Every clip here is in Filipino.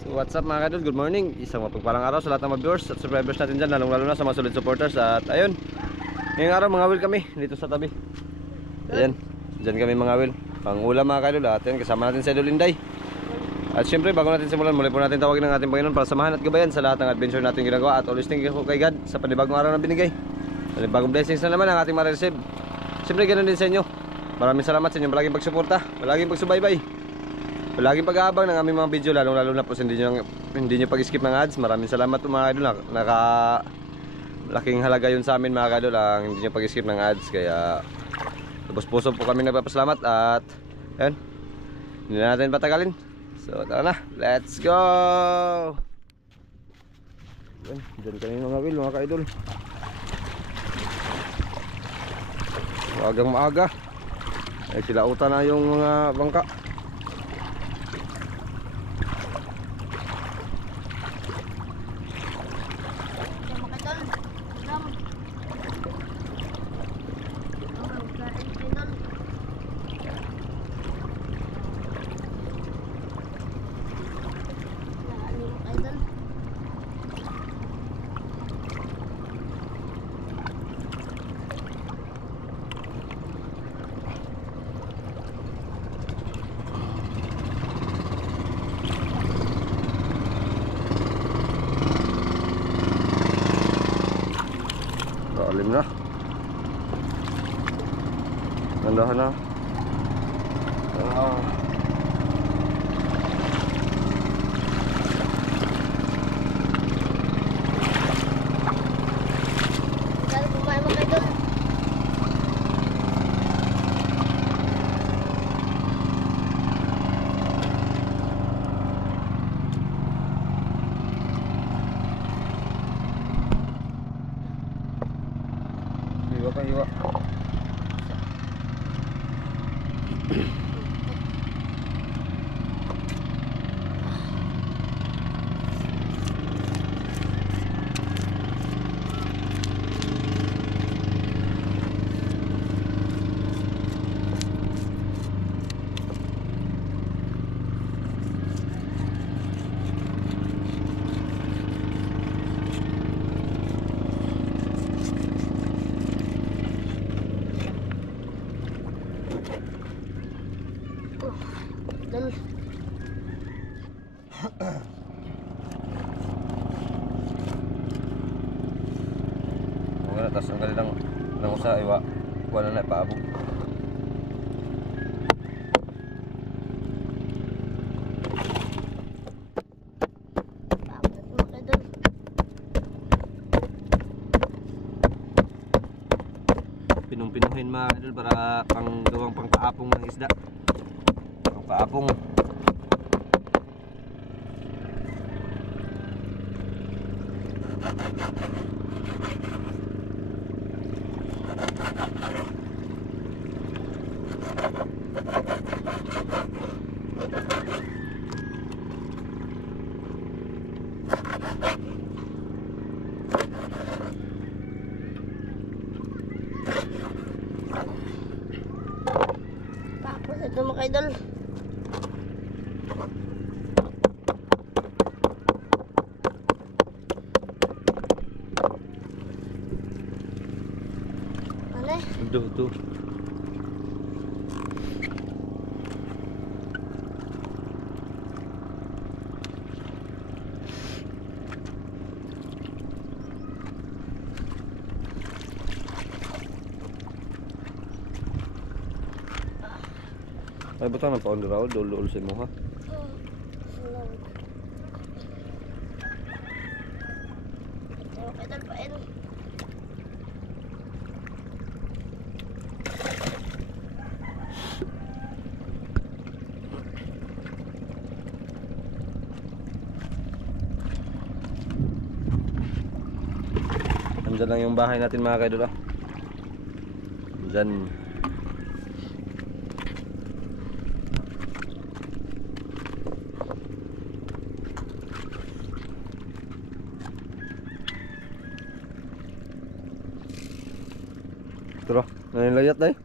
So what's up mga kadol, good morning. Isang mapagpalang araw sa lahat ng mga viewers at subscribers natin dyan, lalong lalo na sa mga solid supporters. At ayun, ngayong araw mga will kami dito sa tabi. Ayan, dyan kami mga will pang ulam mga kadol. At yun, kasama natin si Idol Inday. At syempre bago natin simulan, muli po natin tawagin ng ating Panginoon para samahan at gabayan sa lahat ng adventure natin ginagawa. At always thank you kay God sa panibagong araw na binigay. Panibagong blessings na naman ang ating ma-receive. Syempre ganoon din sa inyo. Maraming salamat sa inyong palaging pagsuporta, palaging pagsubaybay, palaging pag-aabang ng aming mga video, lalo na po sa hindi nyo pag-skip ng ads. Maraming salamat po mga idol, laking halaga yun sa amin mga idol, ang hindi nyo pag-skip ng ads. Kaya tapos puso po kami nagpapasalamat. At ayun, hindi na natin patagalin. So tara na, let's go. Diyan kami mga will, mga ka-idol. Maagang maaga ay sila uta na yung mga bangka. Alim na. Nandahan na. Hiwa pa, hiwa. Tapos ang kanilang nang usa iwa wala na paabog. Pinung-pinuhin mga idol para gawang pangpaapong ng isda. Pangpaapong. Tapos ito mga idol. Ano? Duh. Ay butang ng paon raw, dol sa mo ha. Idol pa idol. Andyan lang yung bahay natin mga kaidol ah. Dyan. Tara, nanilayat na eh.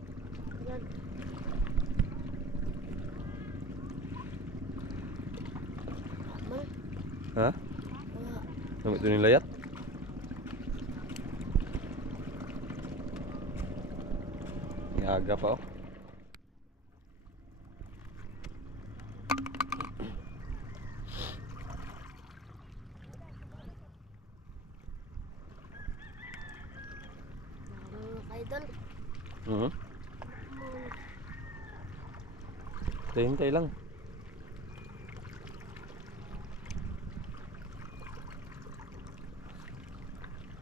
Ha? Wala. Namit doon yung layat? Aga pa oh. Idol. Hintay lang.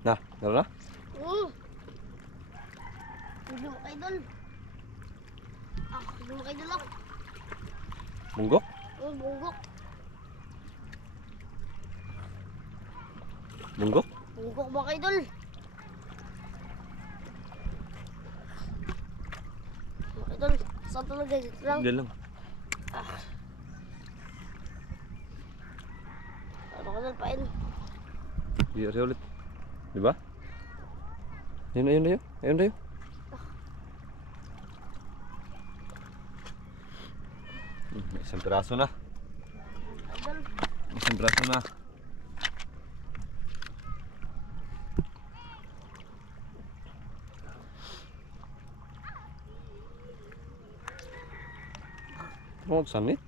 Nah, naroon na? Hindi mo idol. Hindi mo idol ako. Bunggok? Bunggok. Bunggok? Bunggok ba idol? Idol, saan talaga? Dito lang. Diyan lang. Ano ka dal, pain? Di ulit. Di ba? Ayun dayo. Ayun dayo. May isang piraso na. Idol. May isang piraso na. Tungkol sanit.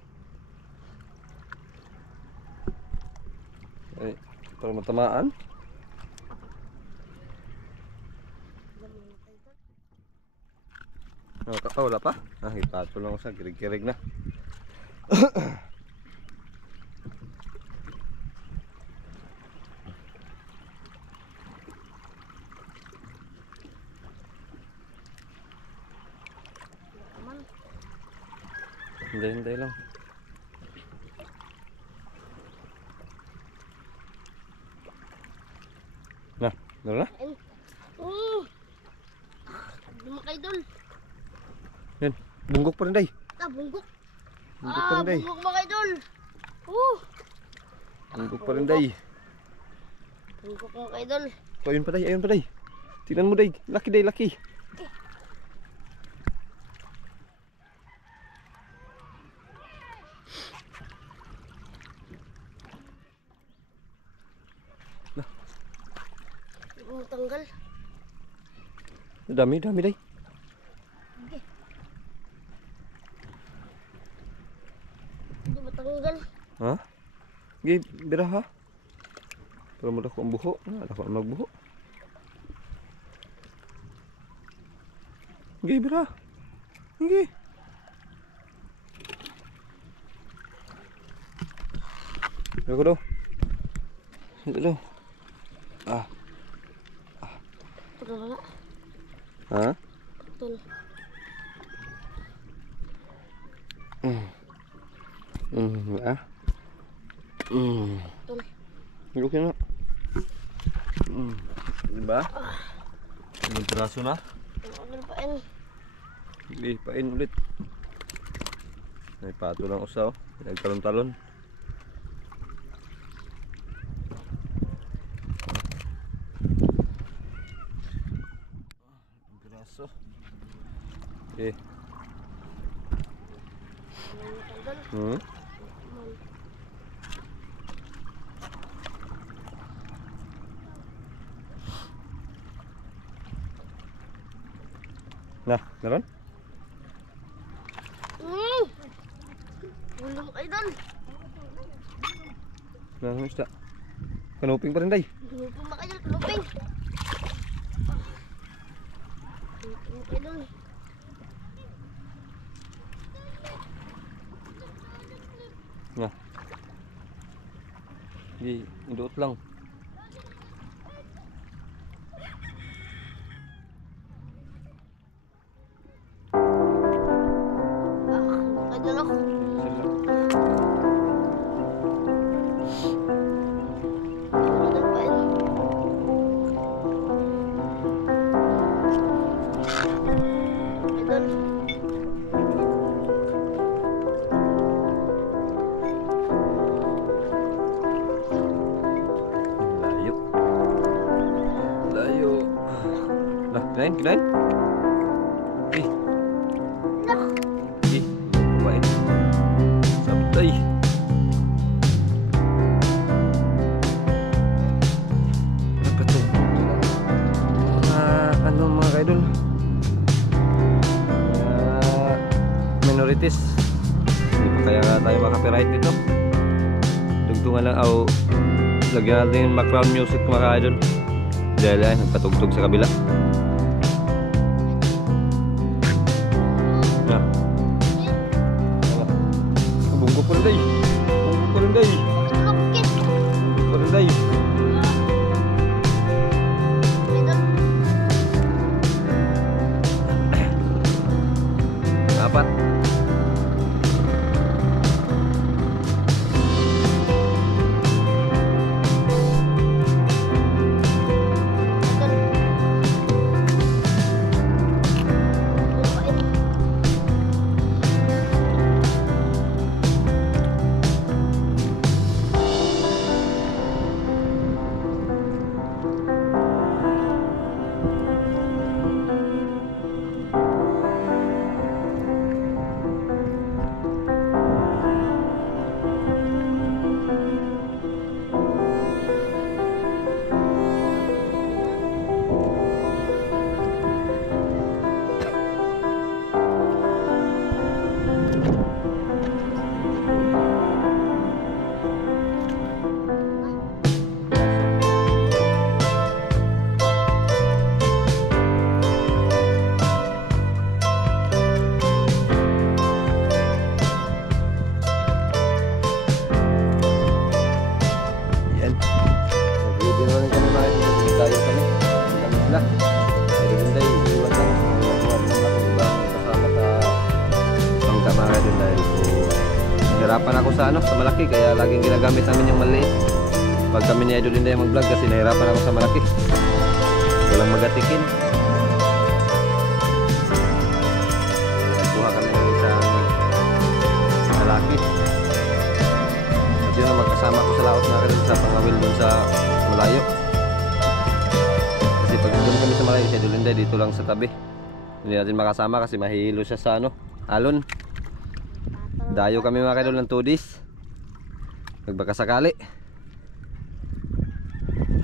Ay, para matamaan. Wala pa? Ipato lang ako sa kirig-kirig na. Hintay lang. Nah, naroon na? Hindi mo idol. Yan, bunggok pa rin day. Bunggok. Bunggok pa rin day. Bunggok ba idol? Bunggok pa rin day. Bunggok mo idol. Ayun pa day. Tingnan mo day, laki day, laki. Tanggal. Dami day. Okay. Hindi matanggal. Ha? Gay, bira ha? Para mo dako ang buho. Dako ang magbuho. Gay, bira. Gay. Dako daw. Dako daw. Betul na. Ha? Betul. Betul. Okay na. Diba? Yung piraso na. Ano pain? Sige, pain ulit. May pato lang usaw. Nagtalon-talon. Piraso. Okay. Nah, naron? Bulong idol. Nah, isda. Kanuping pa rin day. Kanuping ba idol? Kanuping. Kanuping idol. Nah. Di, indot lang. Idol ako. Kinain? Eh. Eh, kumain. Sabtay. tugtungan lang o lagyan natin yung background music mga idol. Dahil ay nagpatugtog sa kabila. Na. Bunggo po rin day. Bunggo po rin day. Lukit. Bunggo po rin day. Apat. Nahirapan ako sa sa malaki kaya laging ginagamit namin yung maliit. Pag kami ni Idol Inday mag-vlog kasi nahirapan ako sa malaki. Walang magatikin. Kuha kami ng isang malaki. At yun ang magkasama ko sa laot na rin sa pangawil dun sa malayo. Kasi pag doon kami sa malayo si Idol Inday dito lang sa tabi. Hindi natin makasama kasi mahihilo siya sa alon. Dayo kami mga kaidol ng 2 days. Nagbaka sakali.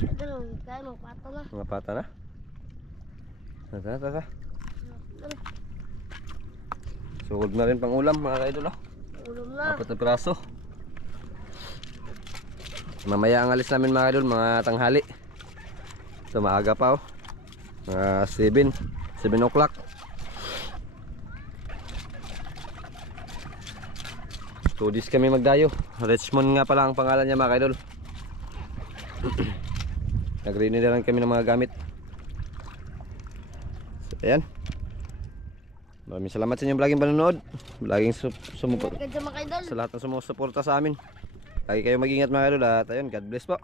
Ito, kaya mga pata na. Mga pata na. Tara. Sugod na rin pang ulam mga kaidol. Ulam na. 4 na piraso. Mamaya ang alis namin mga kaidol, mga tanghali. Ito maaga pa mga 7 o'clock. Tudis kami magdayo. Richmond nga pala ang pangalan niya mga kaidol. Nag-renew na lang kami ng mga gamit. So, ayan. Maraming salamat sa inyong vlogging panonood. Vlogging Ingat ka dyan mga idol. sa lahat ng sumusuporta sa amin. Lagi kayo mag-ingat mga kaidol at ayun, God bless po.